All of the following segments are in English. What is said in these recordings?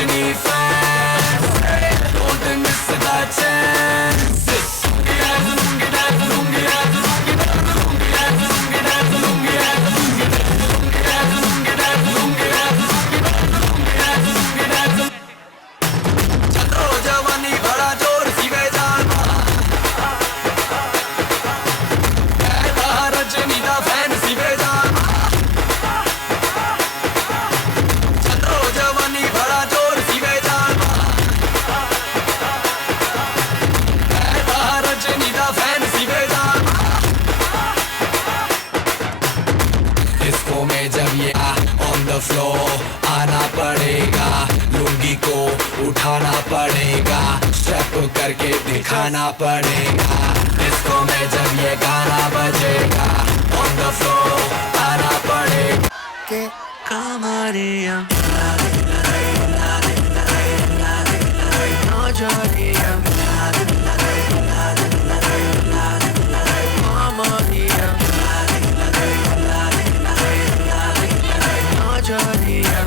Rajini fans, don't miss the chance. Lungi dance, lungi dance, lungi dance, lungi dance, lungi dance, lungi dance, lungi dance, lungi dance, lungi dance, lungi dance, lungi dance, lungi dance. चलो जवानी बड़ा जोर सीवे जान रजनी दा fan सीवे जान चलो जवानी बड़ा जोर सीवे जान रजनी दा फैन सीवे जान इसको में जब ये ऑन द फ्लोर आना पड़ेगा लुंगी को उठाना पड़ेगा स्टेप करके दिखाना पड़ेगा इसको में जब ये गाना बजेगा ऑन द फ्लोर आना पड़ेगा के कमरिया नौजवानिया मामानिया नौजवानिया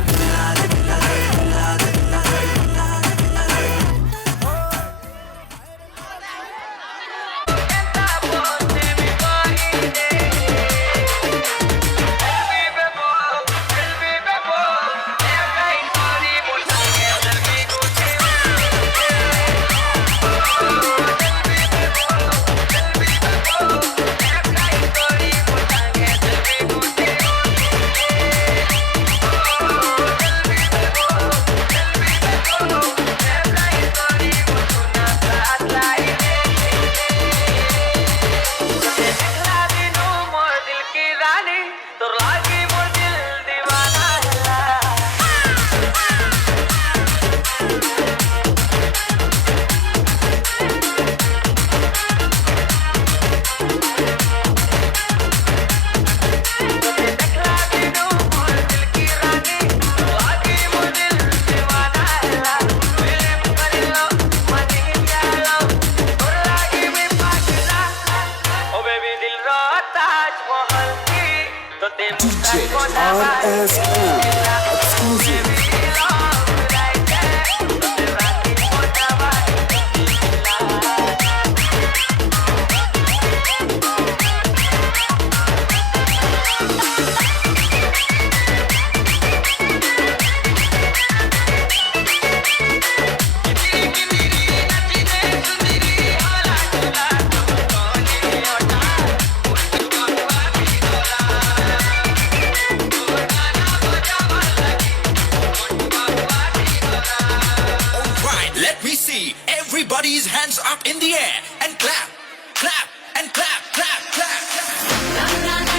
Everybody's hands up in the air and clap, clap, and clap, clap, clap, clap.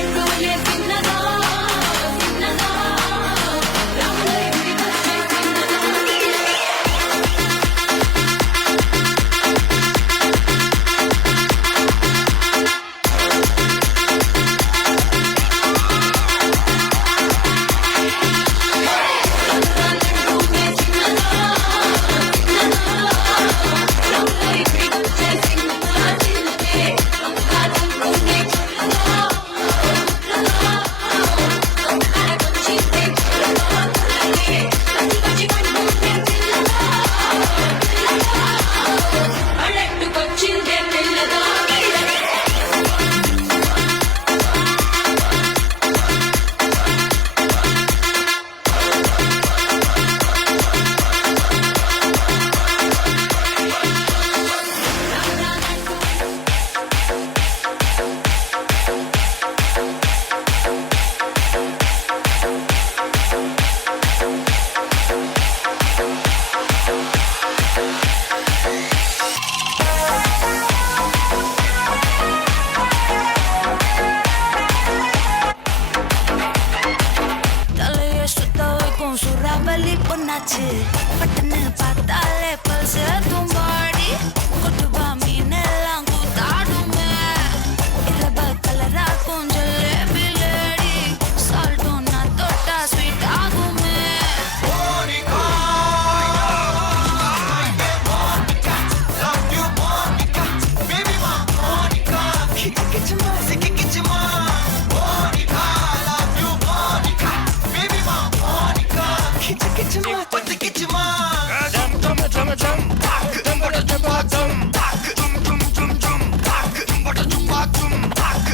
பட்டன பார்த்தாலே பல்ச தும்பாடி கொட்டுவா மீன் எல்லாம் கூத்தாடுமே இரவ கலரா கொஞ்சம் பிளடி சால்ட்டும் நான் தொட்டா ஸ்வீட் ஆகுமே Get your zum tak zum zum zum zum tak bata jumba zum tak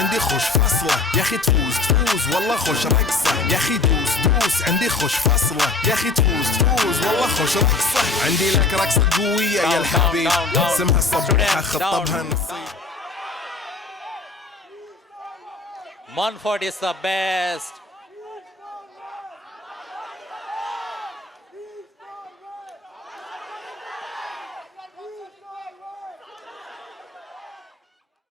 عندي خوش فصلة يا اخي تفوز تفوز والله خوش رقصة يا اخي دوس دوس عندي خوش فصلة يا اخي تفوز تفوز والله خوش رقصة عندي لك رقصة قوية يا الحبيب اسمها الصبيحة خطبها نصيب Munford is the best.